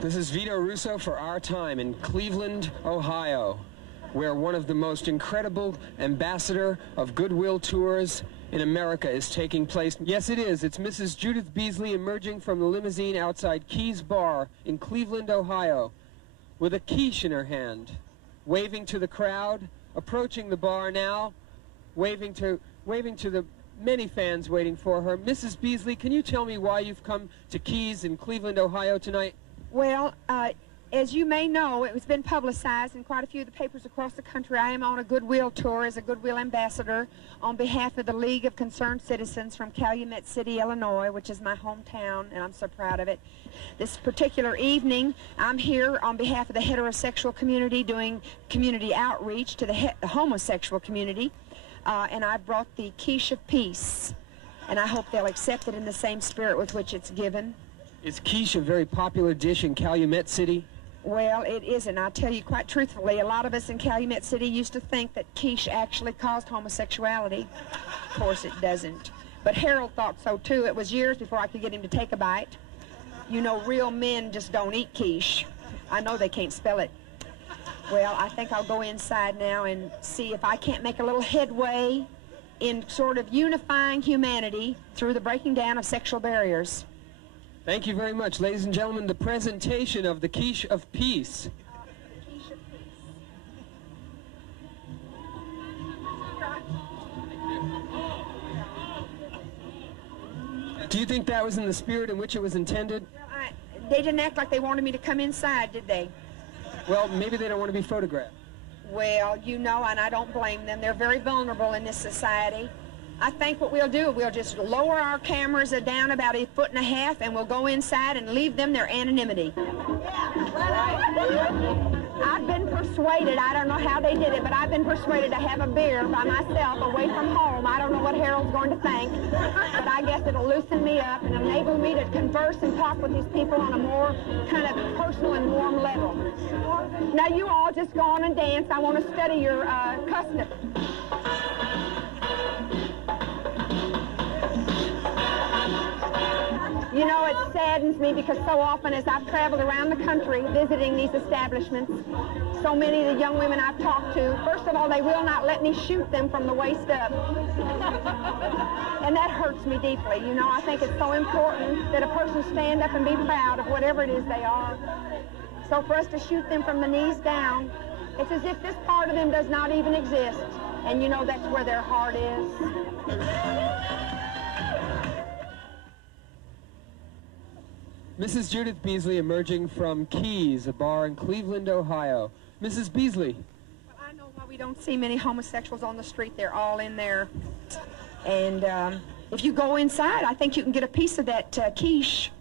This is Vito Russo for Our Time in Cleveland, Ohio, where one of the most incredible ambassador of goodwill tours in America is taking place. Yes, it is. It's Mrs. Judith Beasley emerging from the limousine outside Key's Bar in Cleveland, Ohio, with a quiche in her hand, waving to the crowd, approaching the bar now, waving to the many fans waiting for her. Mrs. Beasley, can you tell me why you've come to Key's in Cleveland, Ohio tonight? Well, as you may know, it has been publicized in quite a few of the papers across the country. I am on a goodwill tour as a goodwill ambassador on behalf of the League of Concerned Citizens from Calumet City, Illinois, which is my hometown, and I'm so proud of it. This particular evening, I'm here on behalf of the heterosexual community doing community outreach to the homosexual community, and I brought the Quiche of Peace, and I hope they'll accept it in the same spirit with which it's given. Is quiche a very popular dish in Calumet City? Well, it isn't. I'll tell you quite truthfully, a lot of us in Calumet City used to think that quiche actually caused homosexuality. Of course it doesn't. But Harold thought so too. It was years before I could get him to take a bite. You know, real men just don't eat quiche. I know they can't spell it. Well, I think I'll go inside now and see if I can't make a little headway in sort of unifying humanity through the breaking down of sexual barriers. Thank you very much. Ladies and gentlemen, the presentation of the Quiche of Peace. Do you think that was in the spirit in which it was intended? They didn't act like they wanted me to come inside, did they? Well, maybe they don't want to be photographed. Well, you know, and I don't blame them. They're very vulnerable in this society. I think what we'll do, we'll just lower our cameras down about 1.5 feet and we'll go inside and leave them their anonymity. I've been persuaded, I don't know how they did it, but I've been persuaded to have a beer by myself away from home. I don't know what Harold's going to think, but I guess it'll loosen me up and enable me to converse and talk with these people on a more kind of personal and warm level. Now you all just go on and dance. I want to study your custom. You know, it saddens me because so often as I've traveled around the country visiting these establishments, so many of the young women I've talked to, first of all, they will not let me shoot them from the waist up. And that hurts me deeply. You know, I think it's so important that a person stand up and be proud of whatever it is they are. So for us to shoot them from the knees down, it's as if this part of them does not even exist. And you know, that's where their heart is. Mrs. Judith Beasley emerging from Key's, a bar in Cleveland, Ohio. Mrs. Beasley. Well, I know why we don't see many homosexuals on the street. They're all in there. And if you go inside, I think you can get a piece of that quiche.